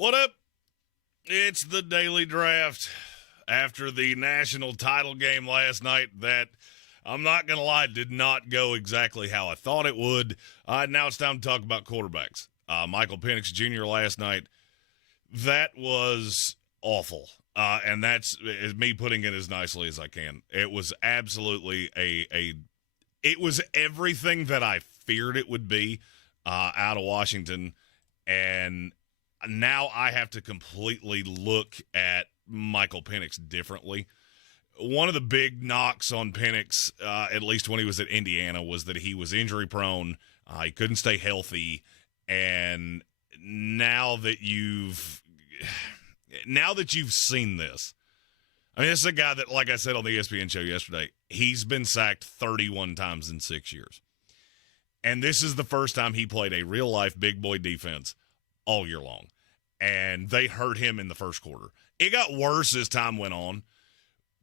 What up? It's the Daily Draft after the national title game last night that, I'm not going to lie, did not go exactly how I thought it would. Now it's time to talk about quarterbacks. Michael Penix Jr. last night, that was awful. And that's me putting it as nicely as I can. It was absolutely it was everything that I feared it would be out of Washington. And now I have to completely look at Michael Penix differently. One of the big knocks on Penix, at least when he was at Indiana, was that he was injury prone. He couldn't stay healthy. And now that you've seen this, I mean, this is a guy that, like I said on the ESPN show yesterday, he's been sacked 31 times in 6 years. And this is the first time he played a real-life big boy defense all year long. And they hurt him in the first quarter. It got worse as time went on,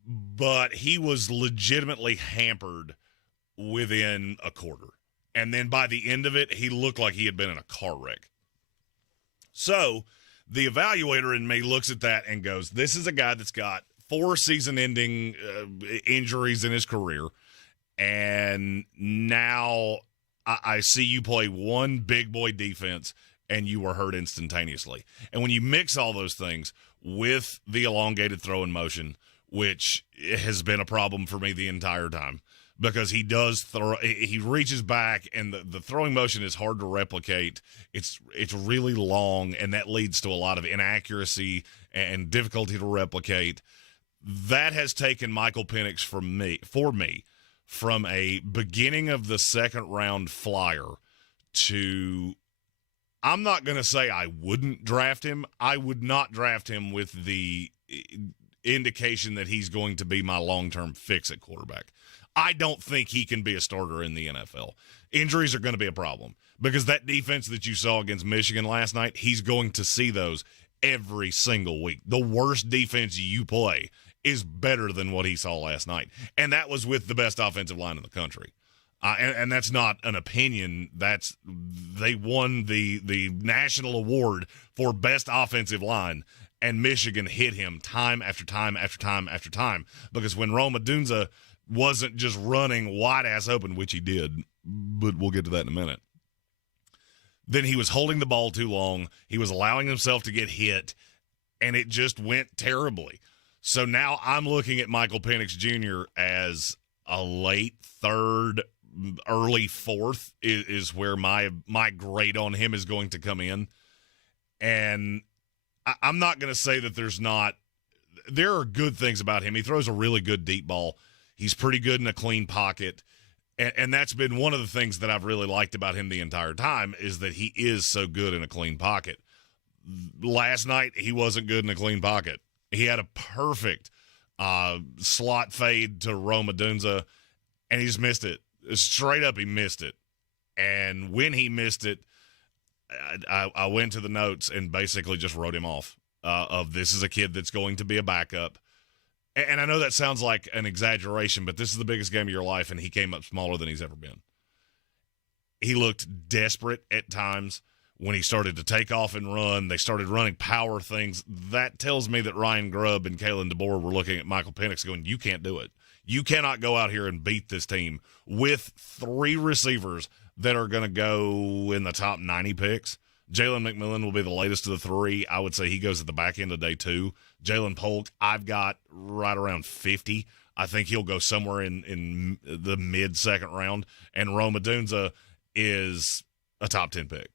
but he was legitimately hampered within a quarter. And then by the end of it, he looked like he had been in a car wreck. So the evaluator in me looks at that and goes, this is a guy that's got 4 season-ending injuries in his career, and now I see you play one big boy defense and you were hurt instantaneously. And when you mix all those things with the elongated throwing motion, which has been a problem for me the entire time, because he does he reaches back, and the throwing motion is hard to replicate. It's really long, and that leads to a lot of inaccuracy and difficulty to replicate. That has taken Michael Penix for me from a beginning of the second round flyer to, I'm not going to say I wouldn't draft him. I would not draft him with the indication that he's going to be my long-term fix at quarterback. I don't think he can be a starter in the NFL. Injuries are going to be a problem because that defense that you saw against Michigan last night, he's going to see those every single week. The worst defense you play is better than what he saw last night. And that was with the best offensive line in the country. And that's not an opinion. They won the national award for best offensive line, and Michigan hit him time after time after time after time. Because when Rome Odunze wasn't just running wide-ass open, which he did, but we'll get to that in a minute, then he was holding the ball too long. He was allowing himself to get hit, and it just went terribly. So now I'm looking at Michael Penix Jr. as a late third, early fourth is where my grade on him is going to come in. And I'm not going to say that there are good things about him. He throws a really good deep ball. He's pretty good in a clean pocket. And that's been one of the things that I've really liked about him the entire time, is that he is so good in a clean pocket. Last night, he wasn't good in a clean pocket. He had a perfect slot fade to Rome Odunze, and he just missed it. Straight up, he missed it. And when he missed it, I went to the notes and basically just wrote him off of, this is a kid that's going to be a backup. And I know that sounds like an exaggeration, but this is the biggest game of your life, and he came up smaller than he's ever been. He looked desperate at times when he started to take off and run. They started running power things. That tells me that Ryan Grubb and Kalen DeBoer were looking at Michael Penix going, you can't do it. You cannot go out here and beat this team with 3 receivers that are going to go in the top 90 picks. Jalen McMillan will be the latest of the 3. I would say he goes at the back end of day 2. Jalen Polk, I've got right around 50. I think he'll go somewhere in the mid-second round. And Rome Odunze is a top 10 pick.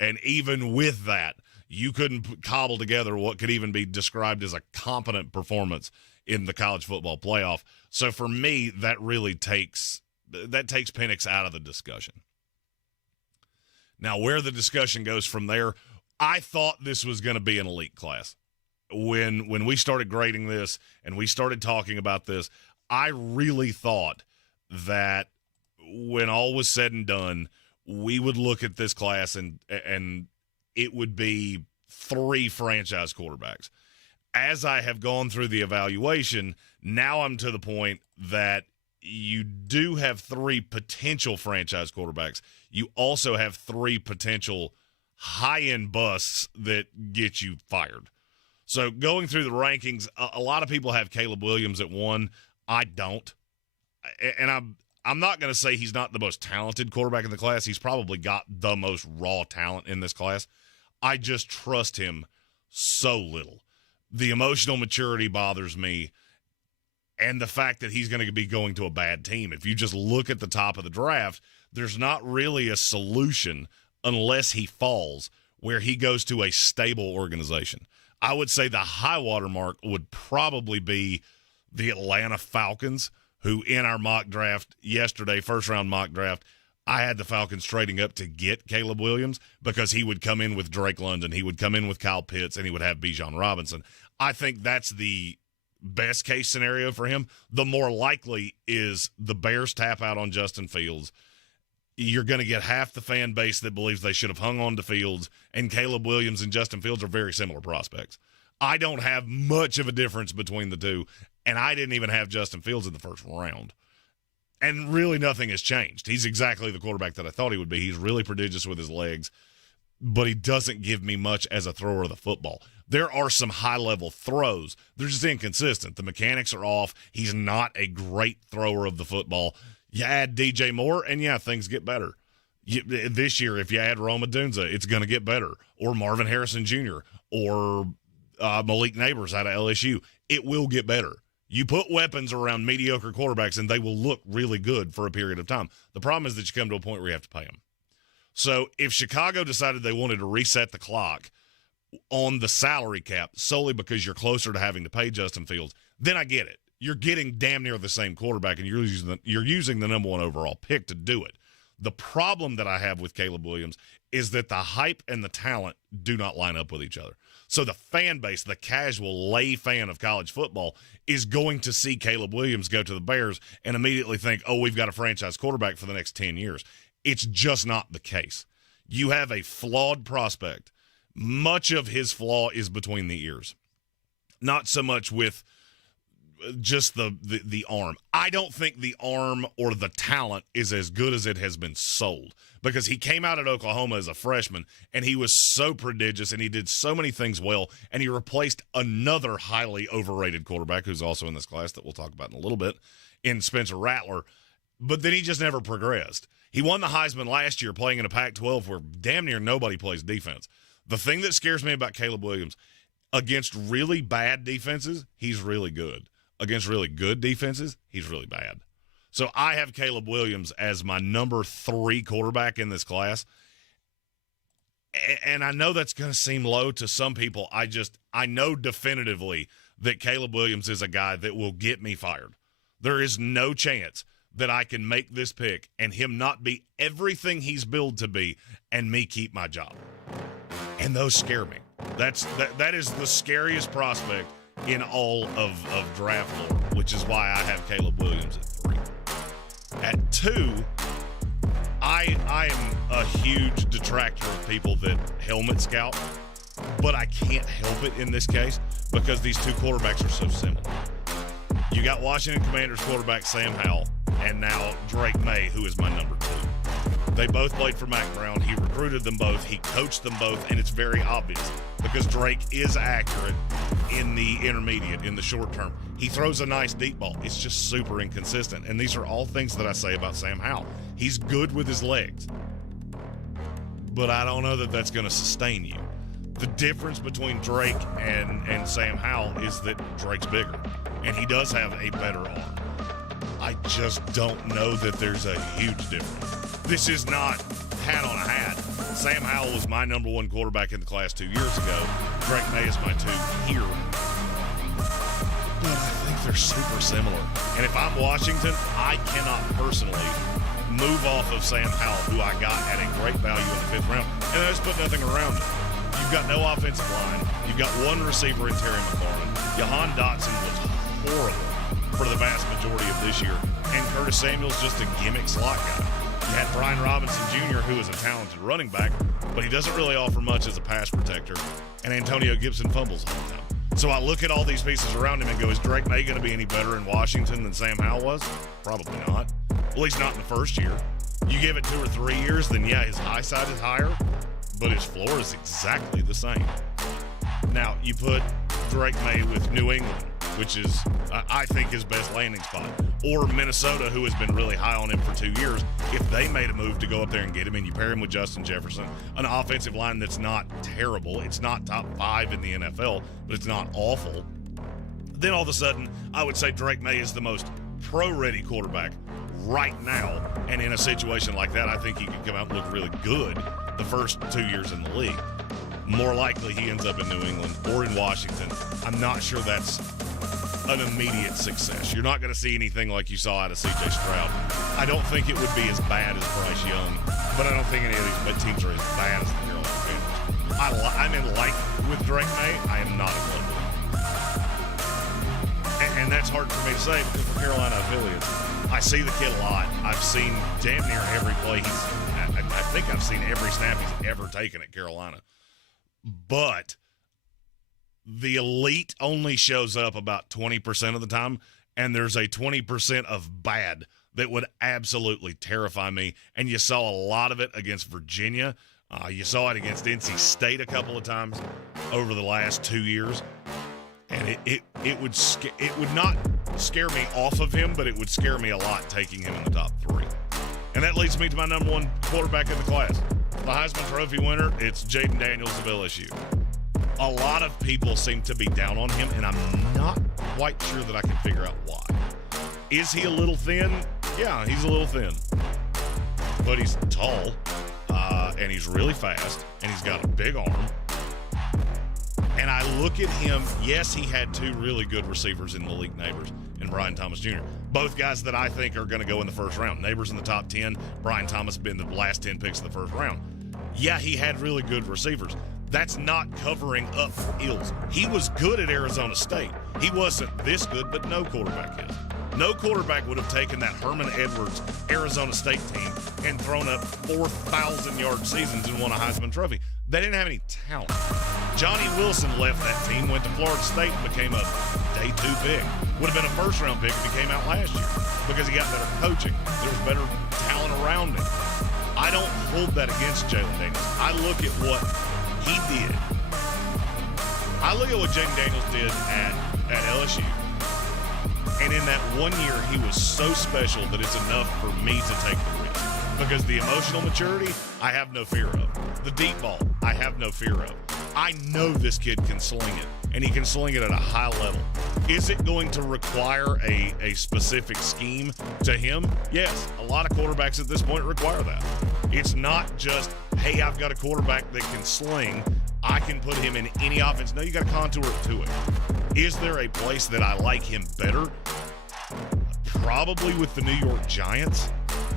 And even with that, you couldn't cobble together what could even be described as a competent performance in the college football playoff. So for me, that takes Penix out of the discussion. Now, where the discussion goes from there, I thought this was going to be an elite class. When we started grading this and we started talking about this, I really thought that when all was said and done, we would look at this class and it would be 3 franchise quarterbacks. As I have gone through the evaluation, now I'm to the point that you do have 3 potential franchise quarterbacks. You also have 3 potential high-end busts that get you fired. So going through the rankings, a lot of people have Caleb Williams at 1. I don't. And I'm not going to say he's not the most talented quarterback in the class. He's probably got the most raw talent in this class. I just trust him so little. The emotional maturity bothers me, and the fact that he's going to be going to a bad team. If you just look at the top of the draft, there's not really a solution unless he falls where he goes to a stable organization. I would say the high water mark would probably be the Atlanta Falcons, who in our mock draft yesterday, first-round mock draft, I had the Falcons trading up to get Caleb Williams because he would come in with Drake London, he would come in with Kyle Pitts, and he would have Bijan Robinson. I think that's the best-case scenario for him. The more likely is the Bears tap out on Justin Fields. You're going to get half the fan base that believes they should have hung on to Fields, and Caleb Williams and Justin Fields are very similar prospects. I don't have much of a difference between the two, and I didn't even have Justin Fields in the first round. And really nothing has changed. He's exactly the quarterback that I thought he would be. He's really prodigious with his legs, but he doesn't give me much as a thrower of the football. There are some high-level throws. They're just inconsistent. The mechanics are off. He's not a great thrower of the football. You add DJ Moore, and, yeah, things get better. This year, if you add Roma Dunza, it's going to get better. Or Marvin Harrison Jr. or Malik Neighbors out of LSU. It will get better. You put weapons around mediocre quarterbacks, and they will look really good for a period of time. The problem is that you come to a point where you have to pay them. So if Chicago decided they wanted to reset the clock on the salary cap solely because you're closer to having to pay Justin Fields, then I get it. You're getting damn near the same quarterback, and you're using the number 1 overall pick to do it. The problem that I have with Caleb Williams is that the hype and the talent do not line up with each other. So the fan base, the casual lay fan of college football, is going to see Caleb Williams go to the Bears and immediately think, oh, we've got a franchise quarterback for the next 10 years. It's just not the case. You have a flawed prospect. Much of his flaw is between the ears. Not so much with just the arm. I don't think the arm or the talent is as good as it has been sold, because he came out at Oklahoma as a freshman, and he was so prodigious, and he did so many things well, and he replaced another highly overrated quarterback who's also in this class that we'll talk about in a little bit, in Spencer Rattler, but then he just never progressed. He won the Heisman last year playing in a Pac-12 where damn near nobody plays defense. The thing that scares me about Caleb Williams, against really bad defenses, he's really good. Against really good defenses, he's really bad. So I have Caleb Williams as my number 3 quarterback in this class. And I know that's going to seem low to some people. I know definitively that Caleb Williams is a guy that will get me fired. There is no chance that I can make this pick and him not be everything he's billed to be and me keep my job. And those scare me. That is the scariest prospect in all of draft lore, which is why I have Caleb Williams at 3. At 2, I am a huge detractor of people that helmet scout, but I can't help it in this case because these two quarterbacks are so similar. You got Washington Commanders quarterback Sam Howell and now Drake Maye, who is my number 2. They both played for Mac Brown. He recruited them both. He coached them both, and it's very obvious because Drake is accurate in the intermediate, in the short term. He throws a nice deep ball. It's just super inconsistent, and these are all things that I say about Sam Howell. He's good with his legs, but I don't know that that's going to sustain you. The difference between Drake and Sam Howell is that Drake's bigger, and he does have a better arm. I just don't know that there's a huge difference. This is not hat on a hat. Sam Howell was my number 1 quarterback in the class 2 years ago. Drake Maye is my 2 here. But I think they're super similar. And if I'm Washington, I cannot personally move off of Sam Howell, who I got at a great value in the 5th round, and I just put nothing around it. You've got no offensive line. You've got 1 receiver in Terry McLaurin. Jahan Dotson was horrible for the vast majority of this year. And Curtis Samuel's just a gimmick slot guy. You had Brian Robinson Jr., who is a talented running back, but he doesn't really offer much as a pass protector. And Antonio Gibson fumbles all the time. So I look at all these pieces around him and go, is Drake Maye going to be any better in Washington than Sam Howell was? Probably not. At least not in the first year. You give it 2 or 3 years, then yeah, his high side is higher. but his floor is exactly the same. Now, you put Drake Maye with New England, which is, I think, his best landing spot. Or Minnesota, who has been really high on him for 2 years. If they made a move to go up there and get him, and you pair him with Justin Jefferson, an offensive line that's not terrible. It's not top 5 in the NFL, but it's not awful. Then all of a sudden, I would say Drake Maye is the most pro-ready quarterback right now. And in a situation like that, I think he could come out and look really good the first 2 years in the league. More likely he ends up in New England or in Washington. I'm not sure that's an immediate success. You're not going to see anything like you saw out of C.J. Stroud. I don't think it would be as bad as Bryce Young, but I don't think any of these teams are as bad as the Carolina Panthers. I'm in like with Drake Maye. I am not in love with him. And that's hard for me to say because we're Carolina affiliates. I see the kid a lot. I've seen damn near every play I think I've seen every snap he's ever taken at Carolina. But the elite only shows up about 20% of the time, and there's a 20% of bad that would absolutely terrify me. And you saw a lot of it against Virginia. You saw it against NC State a couple of times over the last 2 years. And it would not scare me off of him, but it would scare me a lot taking him in the top 3. And that leads me to my number 1 quarterback in the class. The Heisman Trophy winner, it's Jaden Daniels of LSU. A lot of people seem to be down on him, and I'm not quite sure that I can figure out why. Is he a little thin? Yeah, he's a little thin. But he's tall, and he's really fast, and he's got a big arm. And I look at him, yes, he had 2 really good receivers in Malik Neighbors and Brian Thomas Jr. Both guys that I think are going to go in the first round. Neighbors in the top 10, Brian Thomas been the last 10 picks of the first round. Yeah, he had really good receivers. That's not covering up for ills. He was good at Arizona State. He wasn't this good, but no quarterback is. No quarterback would have taken that Herman Edwards Arizona State team and thrown up 4,000-yard seasons and won a Heisman Trophy. They didn't have any talent. Johnny Wilson left that team, went to Florida State, and became a day 2 pick. Would have been a first-round pick if he came out last year because he got better coaching. There was better talent around him. I don't hold that against Jayden Daniels. I look at what he did. I look at what Jaden Daniels did at LSU. And in that 1 year, he was so special that it's enough for me to take the risk. Because the emotional maturity, I have no fear of. The deep ball, I have no fear of. I know this kid can sling it, and he can sling it at a high level. Is it going to require a specific scheme to him? Yes, a lot of quarterbacks at this point require that. It's not just, hey, I've got a quarterback that can sling. I can put him in any offense. No, you got to contour it to it. Is there a place that I like him better? Probably with the New York Giants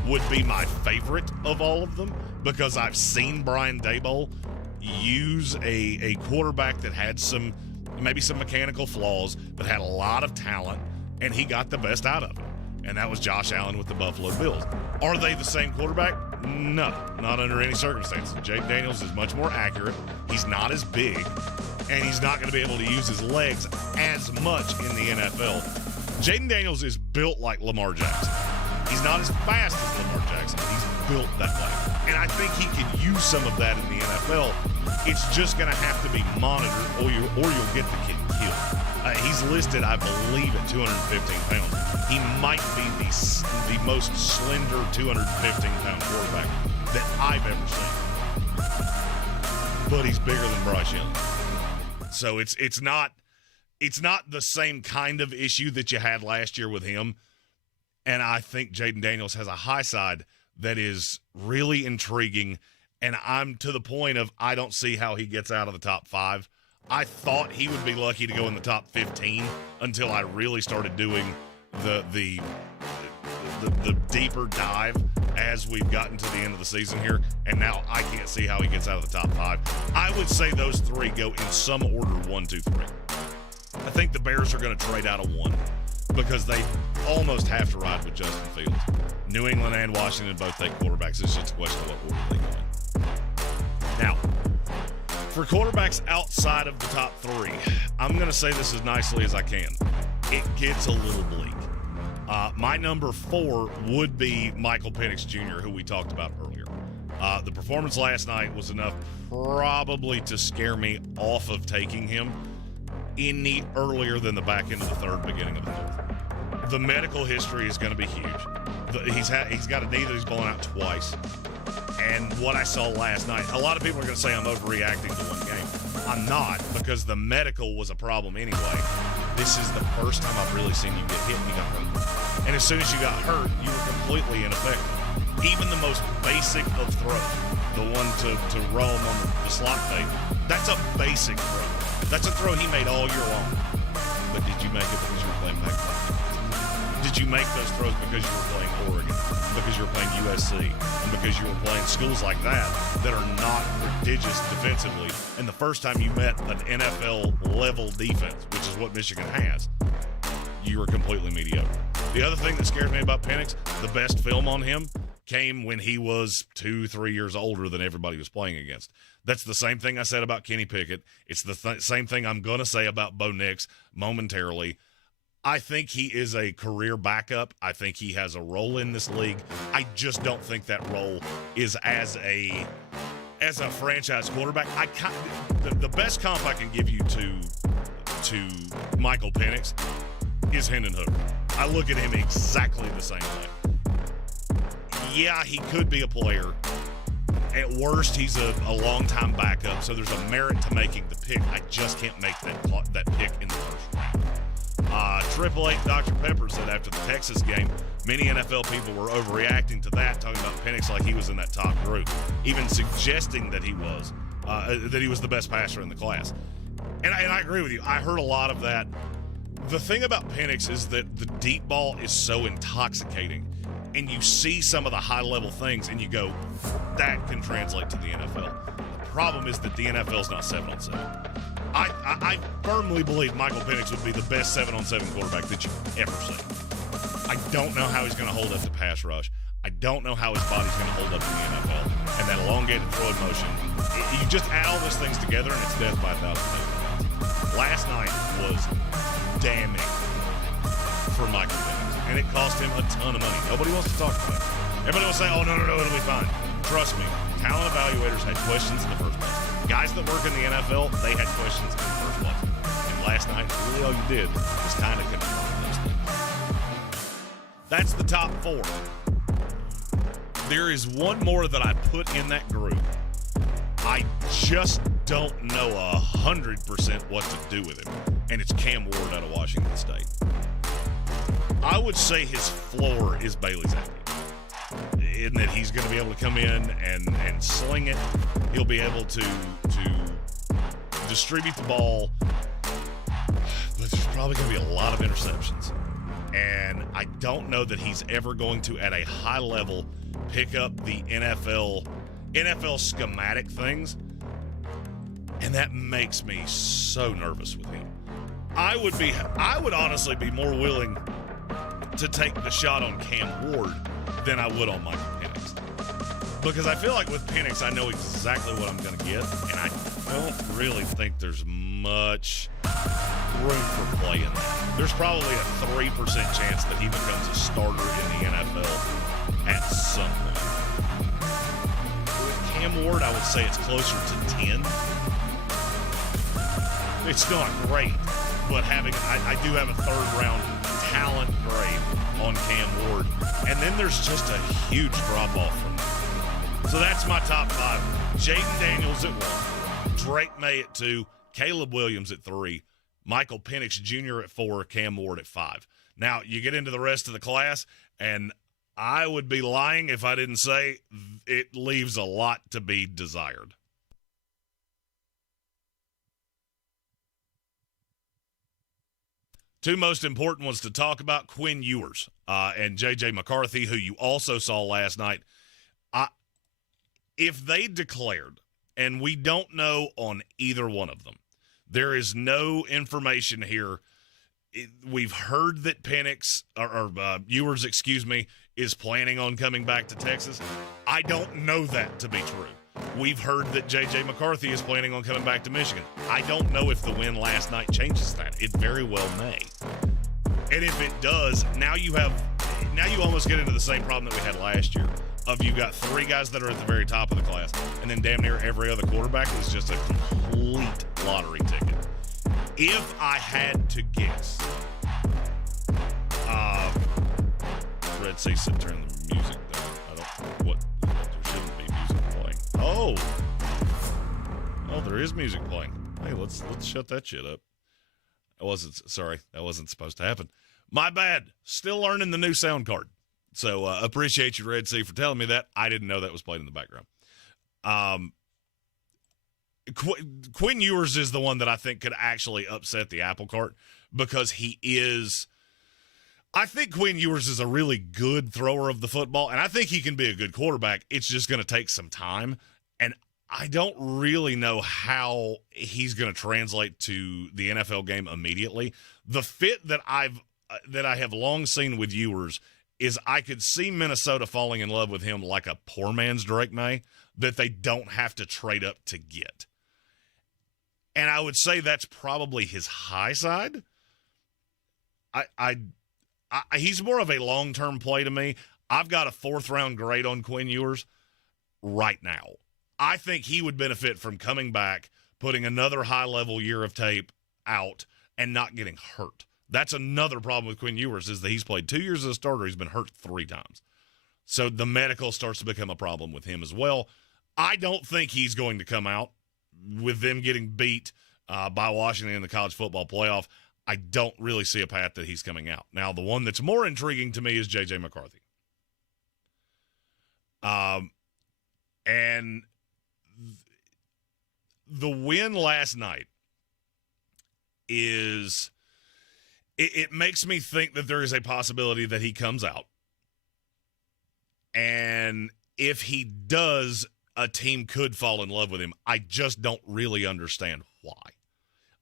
would be my favorite of all of them because I've seen Brian Daboll use a quarterback that had maybe some mechanical flaws, but had a lot of talent, and he got the best out of it. And that was Josh Allen with the Buffalo Bills. Are they the same quarterback? No, not under any circumstances. Jaden Daniels is much more accurate. He's not as big, and he's not going to be able to use his legs as much in the NFL. Jaden Daniels is built like Lamar Jackson. He's not as fast as Lamar Jackson. He's built that way. And I think he could use some of that in the NFL. It's just going to have to be monitored or you'll get the kid killed. He's listed, I believe, at 215 pounds. He might be the most slender 215-pound quarterback that I've ever seen. But he's bigger than Bryce Young. So it's not the same kind of issue that you had last year with him. And I think Jaden Daniels has a high side that is really intriguing. And I'm to the point of I don't see how he gets out of the top 5. I thought he would be lucky to go in the top 15 until I really started doing the deeper dive as we've gotten to the end of the season here. And now I can't see how he gets out of the top 5. I would say those 3 go in some order 1, 2, 3. I think the Bears are going to trade out of 1 because they almost have to ride with Justin Fields. New England and Washington both take quarterbacks. It's just a question of what order they go in. Now, for quarterbacks outside of the top 3, I'm going to say this as nicely as I can. It gets a little bleak. My number 4 would be Michael Penix Jr., who we talked about earlier. The performance last night was enough probably to scare me off of taking him any earlier than the back end of the third, beginning of the fourth. The medical history is going to be huge. He's got a knee that he's blown out twice. And what I saw last night, a lot of people are going to say I'm overreacting to one game. I'm not, because the medical was a problem anyway. This is the first time I've really seen you get hit and you got hurt. And as soon as you got hurt, you were completely ineffective. Even the most basic of throws, the one to roam on the slot fade, that's a basic throw. That's a throw he made all year long. But did you make it because you were playing back? Did you make those throws because you were playing Oregon, because you were playing USC, and because you were playing schools like that are not prodigious defensively? And the first time you met an NFL-level defense, which is what Michigan has, you were completely mediocre. The other thing that scares me about Penix, the best film on him came when he was 2-3 years older than everybody was playing against. That's the same thing I said about Kenny Pickett. It's the same thing I'm going to say about Bo Nix momentarily. I think he is a career backup. I think he has a role in this league. I just don't think that role is as a franchise quarterback. The best comp I can give you to Michael Penix is Hendon Hooker. I look at him exactly the same way. Yeah, he could be a player. At worst, he's a long-time backup, so there's a merit to making the pick. I just can't make that pick in the first round. 888 Dr. Pepper said after the Texas game, many NFL people were overreacting to that, talking about Penix like he was in that top group, even suggesting that he was the best passer in the class. And I agree with you. I heard a lot of that. The thing about Penix is that the deep ball is so intoxicating, and you see some of the high-level things, and you go, that can translate to the NFL. The problem is that the NFL is not 7-on-7. I firmly believe Michael Penix would be the best 7-on-7 quarterback that you've ever seen. I don't know how he's going to hold up to pass rush. I don't know how his body's going to hold up in the NFL. And that elongated throw in motion, you just add all those things together, and it's death by 1,000 pounds. Last night was damning for Michael Penix, and it cost him a ton of money. Nobody wants to talk about it. Everybody will say, oh, no, it'll be fine. Trust me, talent evaluators had questions in the first place. Guys that work in the NFL, they had questions in the first place. And last night, really all you did was kind of confirm those things. That's the top four. There is one more that I put in that group. I just don't know 100% what to do with him, and it's Cam Ward out of Washington State. I would say his floor is Bailey Zappi, in that he's going to be able to come in and sling it. He'll be able to distribute the ball, but there's probably going to be a lot of interceptions. And I don't know that he's ever going to, at a high level, pick up the NFL schematic things. And that makes me so nervous with him. I would honestly be more willing to take the shot on Cam Ward than I would on Michael Penix. Because I feel like with Penix, I know exactly what I'm going to get, and I don't really think there's much room for play in that. There's probably a 3% chance that he becomes a starter in the NFL at some point. With Cam Ward, I would say it's closer to 10. It's not great, but I do have a third-round talent grade on Cam Ward. And then there's just a huge drop-off from there. So that's my top five. Jayden Daniels at 1, Drake Maye at 2, Caleb Williams at 3, Michael Penix Jr. at 4, Cam Ward at 5. Now, you get into the rest of the class, and I would be lying if I didn't say it leaves a lot to be desired. Two most important ones to talk about, Quinn Ewers and J.J. McCarthy, who you also saw last night. If they declared, and we don't know on either one of them, there is no information here. We've heard that Penix, or Ewers, is planning on coming back to Texas. I don't know that to be true. We've heard that J.J. McCarthy is planning on coming back to Michigan. I don't know if the win last night changes that. It very well may. And if it does, now you almost get into the same problem that we had last year of you've got 3 guys that are at the very top of the class, and then damn near every other quarterback is just a complete lottery ticket. If I had to guess, Red Sea said turn the music down. I don't what there shouldn't be music playing. Oh, there is music playing. Hey, let's shut that shit up. That wasn't supposed to happen. My bad. Still learning the new sound card. So appreciate you, Red Sea, for telling me that. I didn't know that was played in the background. Quinn Ewers is the one that I think could actually upset the apple cart because he is. I think Quinn Ewers is a really good thrower of the football, and I think he can be a good quarterback. It's just going to take some time, and I don't really know how he's going to translate to the NFL game immediately. The fit that I have long seen with Ewers is I could see Minnesota falling in love with him like a poor man's Drake Maye that they don't have to trade up to get. And I would say that's probably his high side. He's more of a long-term play to me. I've got a 4th-round grade on Quinn Ewers right now. I think he would benefit from coming back, putting another high-level year of tape out, and not getting hurt. That's another problem with Quinn Ewers is that he's played 2 years as a starter. He's been hurt 3 times. So the medical starts to become a problem with him as well. I don't think he's going to come out with them getting beat by Washington in the college football playoff. I don't really see a path that he's coming out. Now, the one that's more intriguing to me is J.J. McCarthy. And the win last night is it makes me think that there is a possibility that he comes out. And if he does, a team could fall in love with him. I just don't really understand why.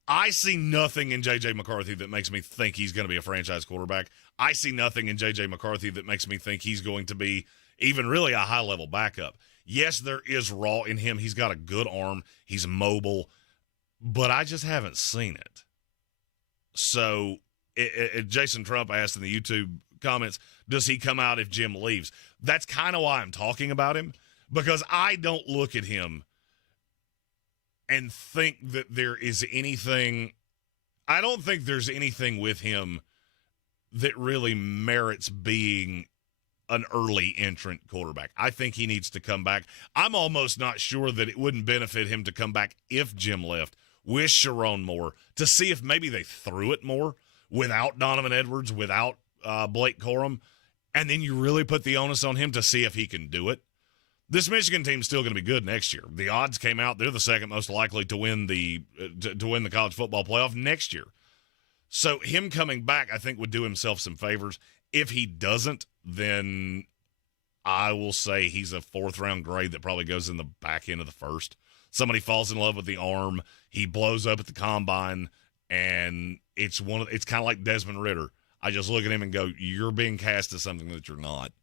I see nothing in J.J. McCarthy that makes me think he's going to be a franchise quarterback. I see nothing in J.J. McCarthy that makes me think he's going to be even really a high-level backup. Yes, there is raw in him. He's got a good arm. He's mobile. But I just haven't seen it. So Jason Trump asked in the YouTube comments, does he come out if Jim leaves? That's kind of why I'm talking about him, because I don't look at him and think that there is anything – I don't think there's anything with him that really merits being an early entrant quarterback. I think he needs to come back. I'm almost not sure that it wouldn't benefit him to come back if Jim left with Sharon Moore to see if maybe they threw it more without Donovan Edwards, without Blake Corum, and then you really put the onus on him to see if he can do it. This Michigan team's still going to be good next year. The odds came out; they're the second most likely to win the college football playoff next year. So him coming back, I think, would do himself some favors. If he doesn't, then I will say he's a 4th-round grade that probably goes in the back end of the 1st. Somebody falls in love with the arm, he blows up at the combine, and it's kind of like Desmond Ridder. I just look at him and go, "You're being cast as something that you're not."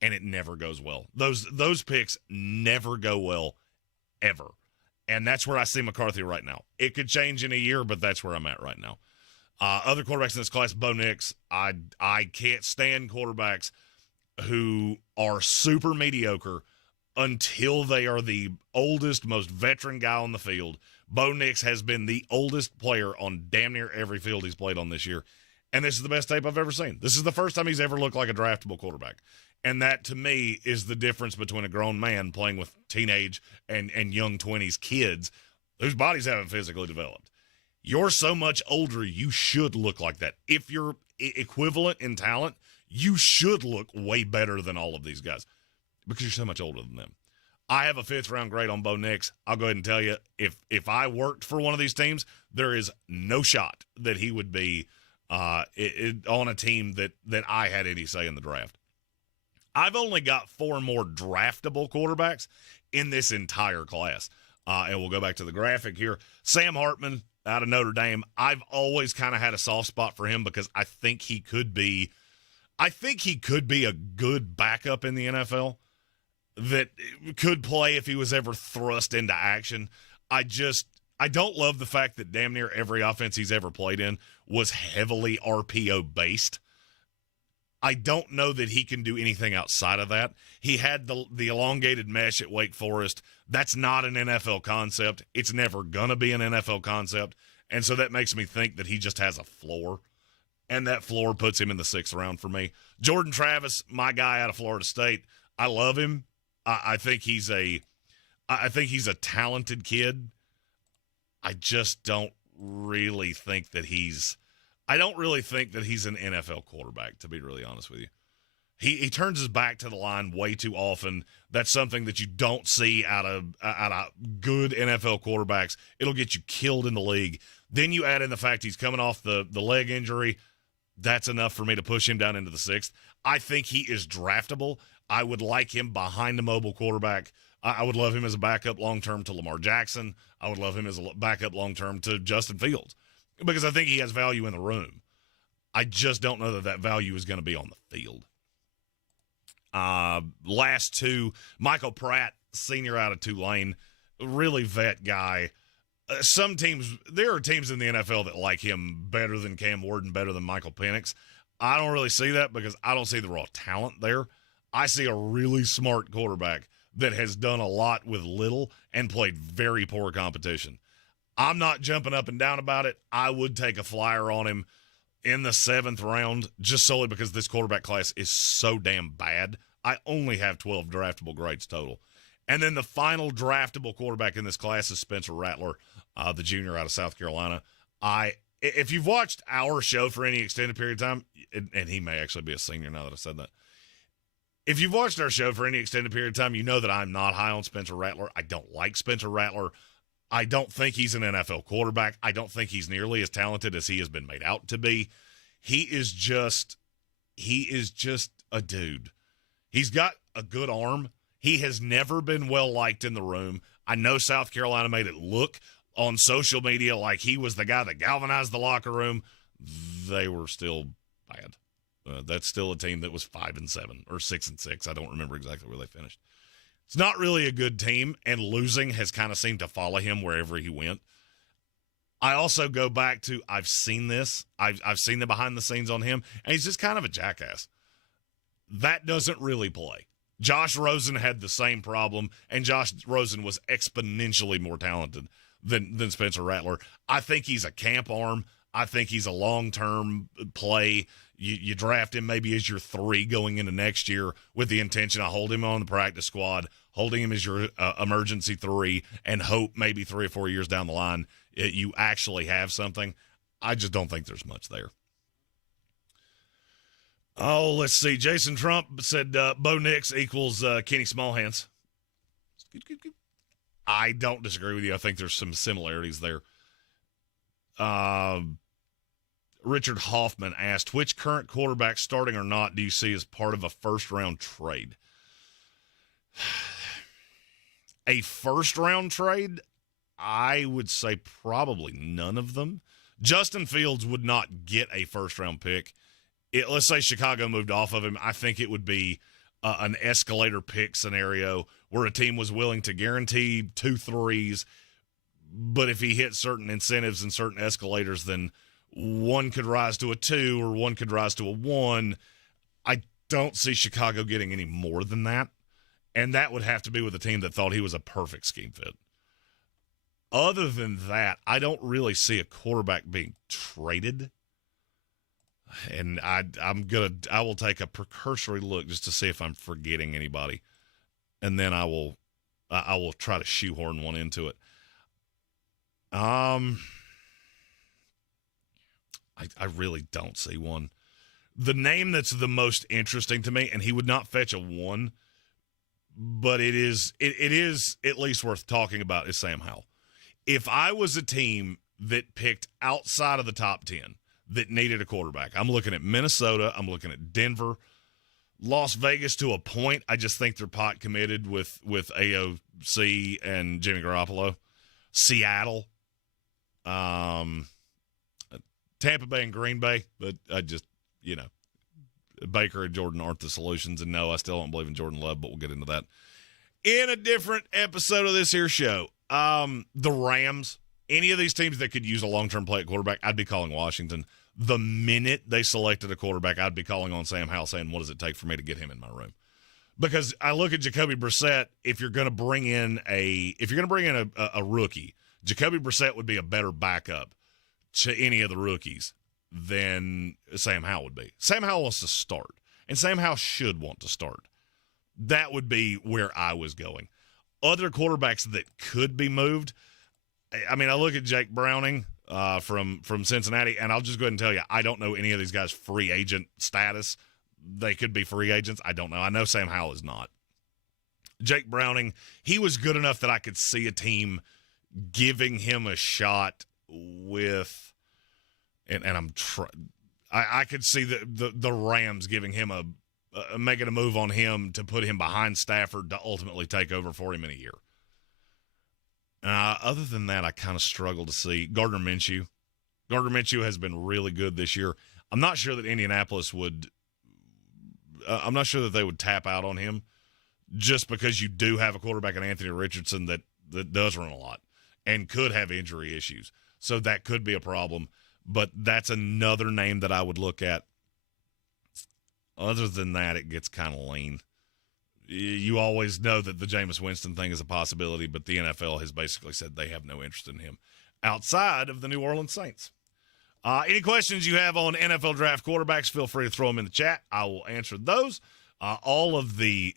And it never goes well. Those picks never go well, ever. And that's where I see McCarthy right now. It could change in a year, but that's where I'm at right now. Other quarterbacks in this class, Bo Nix. I can't stand quarterbacks who are super mediocre until they are the oldest, most veteran guy on the field. Bo Nix has been the oldest player on damn near every field he's played on this year. And this is the best tape I've ever seen. This is the first time he's ever looked like a draftable quarterback. And that, to me, is the difference between a grown man playing with teenage and young 20s kids whose bodies haven't physically developed. You're so much older, you should look like that. If you're equivalent in talent, you should look way better than all of these guys because you're so much older than them. I have a 5th-round grade on Bo Nix. I'll go ahead and tell you, if I worked for one of these teams, there is no shot that he would be on a team that I had any say in the draft. I've only got 4 more draftable quarterbacks in this entire class. And we'll go back to the graphic here. Sam Hartman out of Notre Dame. I've always kind of had a soft spot for him because I think he could be a good backup in the NFL that could play if he was ever thrust into action. I don't love the fact that damn near every offense he's ever played in was heavily RPO based. I don't know that he can do anything outside of that. He had the elongated mesh at Wake Forest. That's not an NFL concept. It's never going to be an NFL concept. And so that makes me think that he just has a floor. And that floor puts him in the 6th round for me. Jordan Travis, my guy out of Florida State. I love him. I think he's a talented kid. I just don't really think that he's an NFL quarterback, to be really honest with you. He turns his back to the line way too often. That's something that you don't see out of good NFL quarterbacks. It'll get you killed in the league. Then you add in the fact he's coming off the leg injury. That's enough for me to push him down into the 6th. I think he is draftable. I would like him behind a mobile quarterback. I would love him as a backup long-term to Lamar Jackson. I would love him as a backup long-term to Justin Fields because I think he has value in the room. I just don't know that value is going to be on the field. Last two, Michael Pratt, senior out of Tulane, really vet guy. There are teams in the NFL that like him better than Cam Ward and better than Michael Penix. I don't really see that because I don't see the raw talent there. I see a really smart quarterback that has done a lot with little and played very poor competition. I'm not jumping up and down about it. I would take a flyer on him in the 7th round just solely because this quarterback class is so damn bad. I only have 12 draftable grades total. And then the final draftable quarterback in this class is Spencer Rattler, the junior out of South Carolina. If you've watched our show for any extended period of time, and he may actually be a senior now that I said that. If you've watched our show for any extended period of time, you know that I'm not high on Spencer Rattler. I don't like Spencer Rattler. I don't think he's an NFL quarterback. I don't think he's nearly as talented as he has been made out to be. He is just a dude. He's got a good arm. He has never been well liked in the room. I know South Carolina made it look on social media like he was the guy that galvanized the locker room. They were still bad. That's still a team that was 5-7 or 6-6. I don't remember exactly where they finished. It's not really a good team, and losing has kind of seemed to follow him wherever he went. I also go back to I've seen this. I've seen the behind the scenes on him, and he's just kind of a jackass. That doesn't really play. Josh Rosen had the same problem, and Josh Rosen was exponentially more talented than Spencer Rattler. I think he's a camp arm. I think he's a long-term play. You draft him maybe as your 3 going into next year with the intention of holding him on the practice squad, holding him as your emergency 3, and hope maybe 3 or 4 years down the line you actually have something. I just don't think there's much there. Oh, let's see. Jason Trump said Bo Nix equals Kenny Smallhands. I don't disagree with you. I think there's some similarities there. Richard Hoffman asked, which current quarterback, starting or not, do you see as part of a first-round trade? A first-round trade? I would say probably none of them. Justin Fields would not get a first-round pick. Let's say Chicago moved off of him. I think it would be an escalator pick scenario where a team was willing to guarantee 2 threes, but if he hit certain incentives and certain escalators, then one could rise to a 2 or one could rise to a 1. I don't see Chicago getting any more than that, and that would have to be with a team that thought he was a perfect scheme fit. Other than that, I don't really see a quarterback being traded. And I will take a precursory look just to see if I'm forgetting anybody, and then I will try to shoehorn one into it. I really don't see one. The name that's the most interesting to me, and he would not fetch a 1, but it is at least worth talking about, is Sam Howell. If I was a team that picked outside of the top 10 that needed a quarterback, I'm looking at Minnesota, I'm looking at Denver, Las Vegas to a point. I just think they're pot committed with AOC and Jimmy Garoppolo. Seattle, Tampa Bay and Green Bay, but I just, Baker and Jordan aren't the solutions. And no, I still don't believe in Jordan Love, but we'll get into that in a different episode of this here show. The Rams, any of these teams that could use a long-term play at quarterback, I'd be calling Washington. The minute they selected a quarterback, I'd be calling on Sam Howell saying, what does it take for me to get him in my room? Because I look at Jacoby Brissett, if you're going to bring in a rookie, Jacoby Brissett would be a better backup to any of the rookies than Sam Howell would be. Sam Howell wants to start, and Sam Howell should want to start. That would be where I was going. Other quarterbacks that could be moved, I mean, I look at Jake Browning from Cincinnati, and I'll just go ahead and tell you, I don't know any of these guys' free agent status. They could be free agents. I don't know. I know Sam Howell is not. Jake Browning, he was good enough that I could see a team giving him a shot with, and I could see the Rams giving him making a move on him to put him behind Stafford to ultimately take over for him in a year. Other than that, I kind of struggle to see Gardner Minshew. Gardner Minshew has been really good this year. I'm not sure that Indianapolis would. I'm not sure that they would tap out on him, just because you do have a quarterback in Anthony Richardson that does run a lot and could have injury issues. So that could be a problem. But that's another name that I would look at. Other than that, it gets kind of lean. You always know that the Jameis Winston thing is a possibility, but the NFL has basically said they have no interest in him outside of the New Orleans Saints. Any questions you have on NFL draft quarterbacks, feel free to throw them in the chat. I will answer those. All of the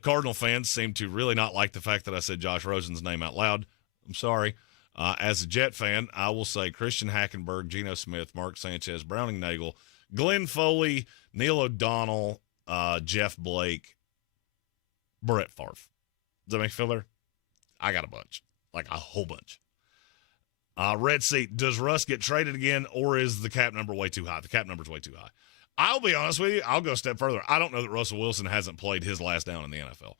Cardinal fans seem to really not like the fact that I said Josh Rosen's name out loud. I'm sorry. As a Jet fan, I will say Christian Hackenberg, Geno Smith, Mark Sanchez, Browning Nagel, Glenn Foley, Neil O'Donnell, Jeff Blake, Brett Favre. Does that make you feel better? I got a bunch, like a whole bunch. Red Seat, does Russ get traded again, or is the cap number way too high? The cap number's way too high. I'll be honest with you. I'll go a step further. I don't know that Russell Wilson hasn't played his last down in the NFL.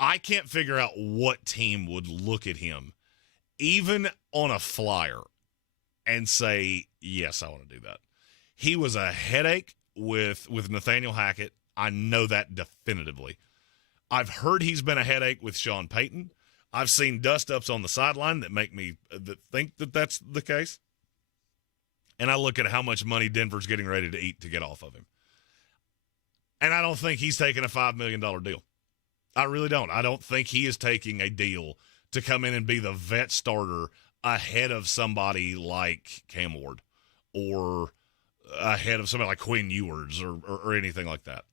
I can't figure out what team would look at him, even on a flyer, and say, yes, I want to do that. He was a headache with Nathaniel Hackett. I know that definitively. I've heard he's been a headache with Sean Payton. I've seen dust-ups on the sideline that make me think that that's the case. And I look at how much money Denver's getting ready to eat to get off of him. And I don't think he's taking a $5 million deal. I really don't. I don't think he is taking a deal to come in and be the vet starter ahead of somebody like Cam Ward or ahead of somebody like Quinn Ewers or anything like that.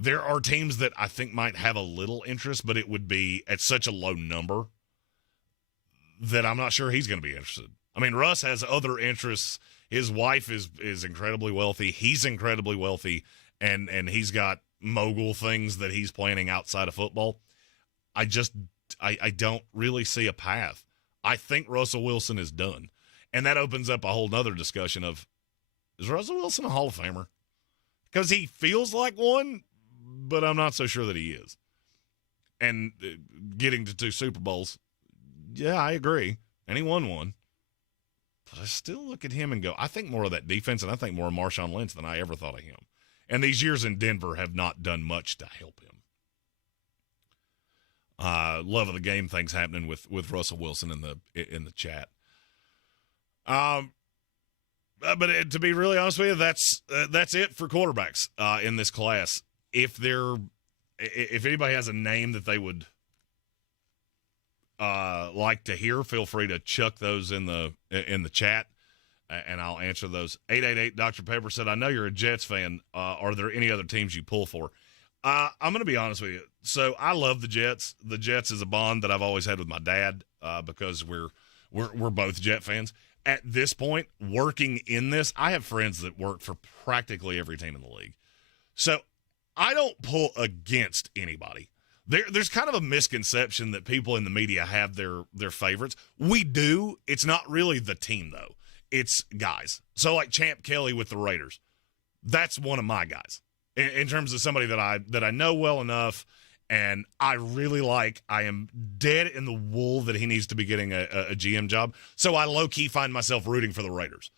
There are teams that I think might have a little interest, but it would be at such a low number that I'm not sure he's going to be interested. I mean, Russ has other interests. His wife is incredibly wealthy. He's incredibly wealthy, and he's got mogul things that he's planning outside of football. I don't really see a path. I think Russell Wilson is done. And that opens up a whole nother discussion of, is Russell Wilson a Hall of Famer? Because he feels like one, but I'm not so sure that he is. And getting to 2 Super Bowls, yeah, I agree. And he won one. But I still look at him and go, I think more of that defense, and I think more of Marshawn Lynch than I ever thought of him. And these years in Denver have not done much to help him. Love of the game things happening with Russell Wilson in the chat. But to be really honest with you, that's it for quarterbacks in this class. If anybody has a name that they would like to hear, feel free to chuck those in the chat, and I'll answer those. 888 Dr. Pepper said, I know you're a Jets fan. Are there any other teams you pull for? I'm going to be honest with you. So I love the Jets. The Jets is a bond that I've always had with my dad because we're both Jet fans. At this point, working in this, I have friends that work for practically every team in the league. So I don't pull against anybody. There's kind of a misconception that people in the media have their favorites. We do. It's not really the team, though. It's guys. So like Champ Kelly with the Raiders. That's one of my guys. In terms of somebody that I know well enough and I really like. I am dead in the wool that he needs to be getting a GM job. So I low-key find myself rooting for the Raiders.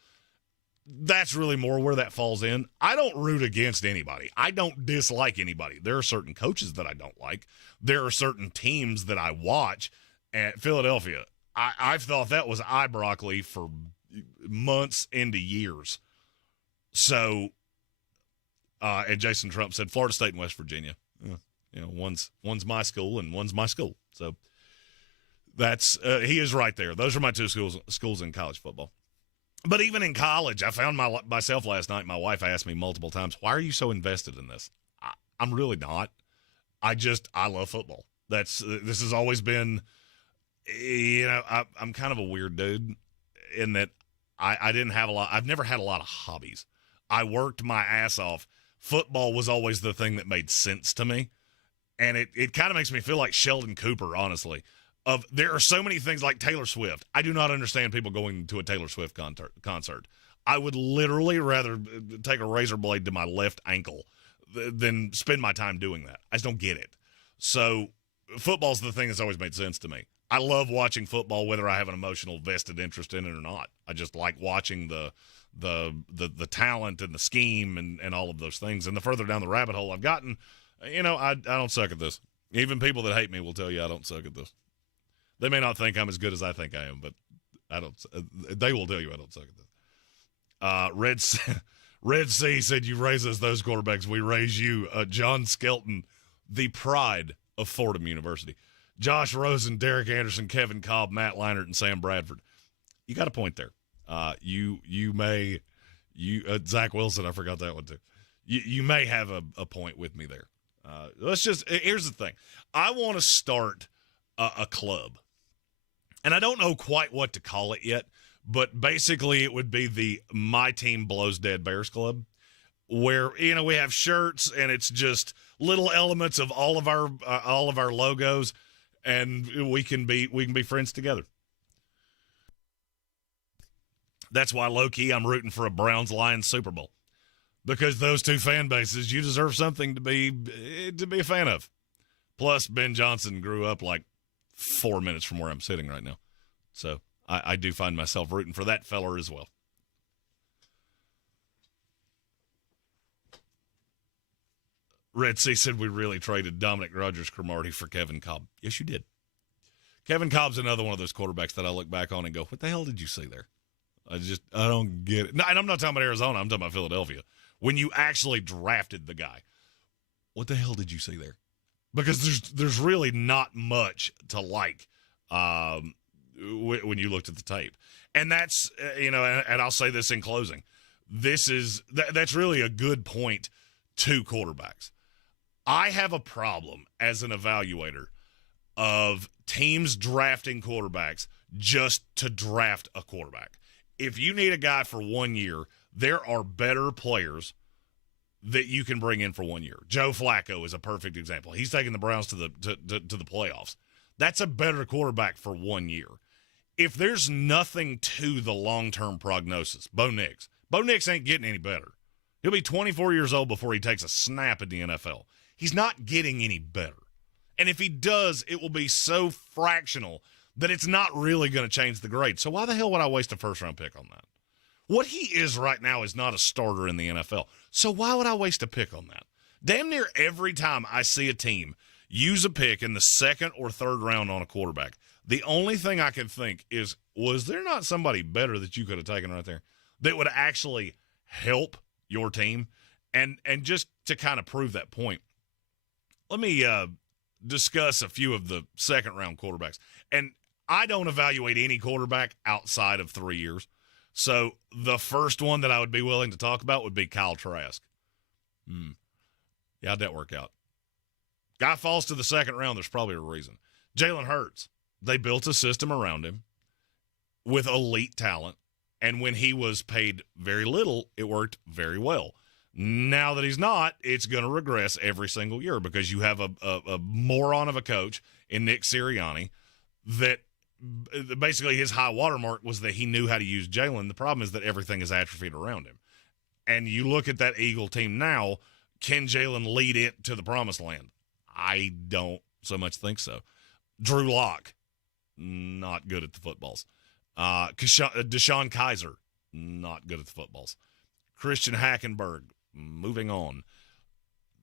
That's really more where that falls in. I don't root against anybody. I don't dislike anybody. There are certain coaches that I don't like. There are certain teams that I watch. At Philadelphia, I've thought that was eye broccoli for months into years. So, and Jason Trump said Florida State and West Virginia. One's my school and one's my school. So that's he is right there. Those are my two schools in college football. But even in college, I found myself last night. My wife asked me multiple times, "Why are you so invested in this?" I'm really not. I love football. This has always been, I'm kind of a weird dude in that I didn't have a lot. I've never had a lot of hobbies. I worked my ass off. Football was always the thing that made sense to me. And it kind of makes me feel like Sheldon Cooper, honestly. There are so many things like Taylor Swift. I do not understand people going to a Taylor Swift concert. I would literally rather take a razor blade to my left ankle than spend my time doing that. I just don't get it. So football's the thing that's always made sense to me. I love watching football, whether I have an emotional vested interest in it or not. I just like watching the talent and the scheme and all of those things. And the further down the rabbit hole I've gotten, I don't suck at this. Even people that hate me will tell you I don't suck at this. They may not think I'm as good as I think I am, but I don't. They will tell you I don't suck at this. Red C said, "You raise us those quarterbacks, we raise you." John Skelton, the pride of Fordham University. Josh Rosen, Derek Anderson, Kevin Cobb, Matt Leinart, and Sam Bradford. You got a point there. Zach Wilson, I forgot that one too. You may have a point with me there. Here's the thing. I want to start a club. And I don't know quite what to call it yet, but basically it would be the My Team Blows Dead Bears Club, where, we have shirts and it's just little elements of all of our logos, and we can be friends together. That's why low-key I'm rooting for a Browns-Lions Super Bowl, because those two fan bases, you deserve something to be a fan of. Plus, Ben Johnson grew up like 4 minutes from where I'm sitting right now. So I do find myself rooting for that feller as well. Red C said we really traded Dominic Rodgers-Cromartie for Kevin Cobb. Yes, you did. Kevin Cobb's another one of those quarterbacks that I look back on and go, what the hell did you see there? I don't get it. No, and I'm not talking about Arizona. I'm talking about Philadelphia. When you actually drafted the guy, what the hell did you see there? Because there's really not much to like when you looked at the tape. And that's, and I'll say this in closing. That's really a good point to quarterbacks. I have a problem as an evaluator of teams drafting quarterbacks just to draft a quarterback. If you need a guy for 1 year, there are better players that you can bring in for 1 year. Joe Flacco is a perfect example. He's taking the Browns to the playoffs. That's a better quarterback for 1 year. If there's nothing to the long-term prognosis, Bo Nix ain't getting any better. He'll be 24 years old before he takes a snap in the NFL. He's not getting any better. And if he does, it will be so fractional that it's not really going to change the grade. So why the hell would I waste a first-round pick on that? What he is right now is not a starter in the NFL. So why would I waste a pick on that? Damn near every time I see a team use a pick in the second or third round on a quarterback, the only thing I can think is, was there not somebody better that you could have taken right there that would actually help your team? And just to kind of prove that point, let me discuss a few of the second-round quarterbacks. And I don't evaluate any quarterback outside of 3 years. So the first one that I would be willing to talk about would be Kyle Trask. Yeah, how'd that work out? Guy falls to the second round, there's probably a reason. Jalen Hurts, they built a system around him with elite talent, and when he was paid very little, it worked very well. Now that he's not, it's going to regress every single year because you have a moron of a coach in Nick Sirianni that basically his high watermark was that he knew how to use Jalen. The problem is that everything is atrophied around him. And you look at that Eagle team now, can Jalen lead it to the promised land? I don't so much think so. Drew Lock, not good at the footballs. Deshaun Kaiser, not good at the footballs. Christian Hackenberg, moving on.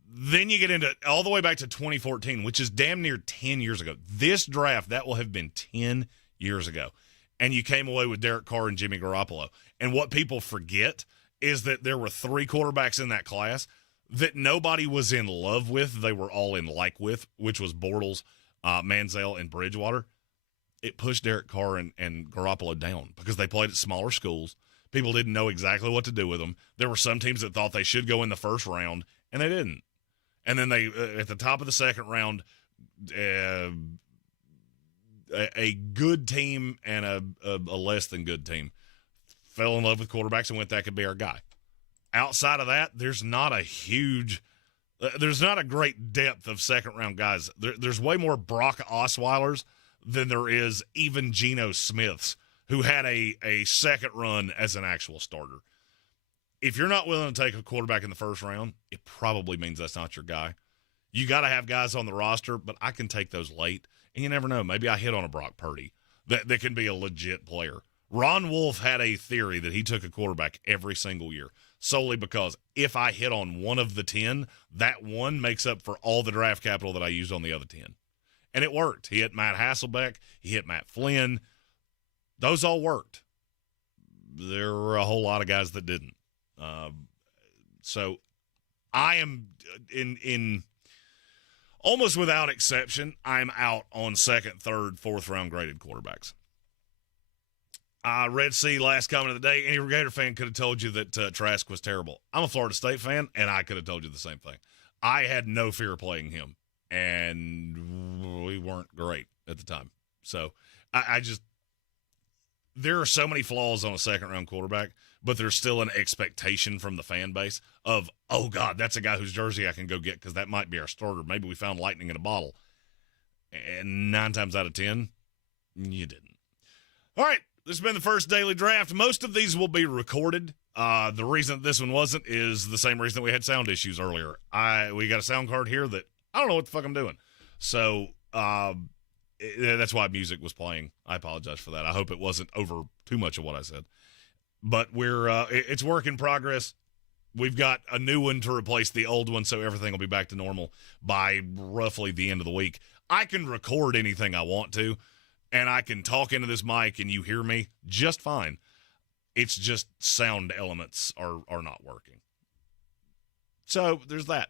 Then you get into all the way back to 2014, which is damn near 10 years ago. This draft, that will have been 10 years ago, and you came away with Derek Carr and Jimmy Garoppolo. And what people forget is that there were 3 quarterbacks in that class that nobody was in love with. They were all in like with, which was Bortles, Manziel, and Bridgewater. It pushed Derek Carr and Garoppolo down because they played at smaller schools. People didn't know exactly what to do with them. There were some teams that thought they should go in the first round, and they didn't. And then they, at the top of the second round, a good team and a less than good team fell in love with quarterbacks and went, that could be our guy. Outside of that, there's not a great depth of second-round guys. There's way more Brock Osweilers than there is even Geno Smiths, who had a second run as an actual starter. If you're not willing to take a quarterback in the first round, it probably means that's not your guy. You got to have guys on the roster, but I can take those late, and you never know. Maybe I hit on a Brock Purdy that can be a legit player. Ron Wolf had a theory that he took a quarterback every single year, solely because if I hit on one of the 10, that one makes up for all the draft capital that I used on the other 10. And it worked. He hit Matt Hasselbeck. He hit Matt Flynn. Those all worked. There were a whole lot of guys that didn't. So I am in almost without exception, I'm out on second, third, fourth round graded quarterbacks. Red Sea, last comment of the day. Any Gator fan could have told you that Trask was terrible. I'm a Florida State fan, and I could have told you the same thing. I had no fear playing him, and we weren't great at the time. So I just – there are so many flaws on a second-round quarterback, but there's still an expectation from the fan base of, oh, God, that's a guy whose jersey I can go get because that might be our starter. Maybe we found lightning in a bottle. And 9 times out of 10, you didn't. All right, this has been the first daily draft. Most of these will be recorded. The reason this one wasn't is the same reason that we had sound issues earlier. We got a sound card here that I don't know what the fuck I'm doing. So that's why music was playing. I apologize for that. I hope it wasn't over too much of what I said. But it's work in progress. We've got a new one to replace the old one, so everything will be back to normal by roughly the end of the week. I can record anything I want to, and I can talk into this mic and you hear me just fine. It's just sound elements are not working. So there's that.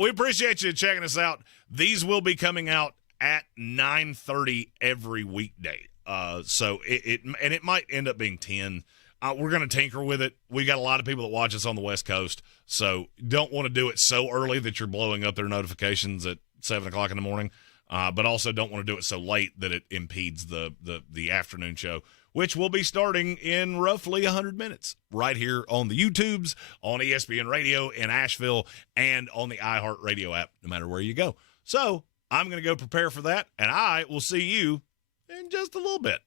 We appreciate you checking us out. These will be coming out at 9:30 every weekday. So it might end up being 10. We're going to tinker with it. We got a lot of people that watch us on the West Coast, so don't want to do it so early that you're blowing up their notifications at 7 o'clock in the morning, but also don't want to do it so late that it impedes the afternoon show, which will be starting in roughly 100 minutes right here on the YouTubes, on ESPN Radio in Asheville, and on the iHeartRadio app, no matter where you go. So I'm going to go prepare for that, and I will see you in just a little bit.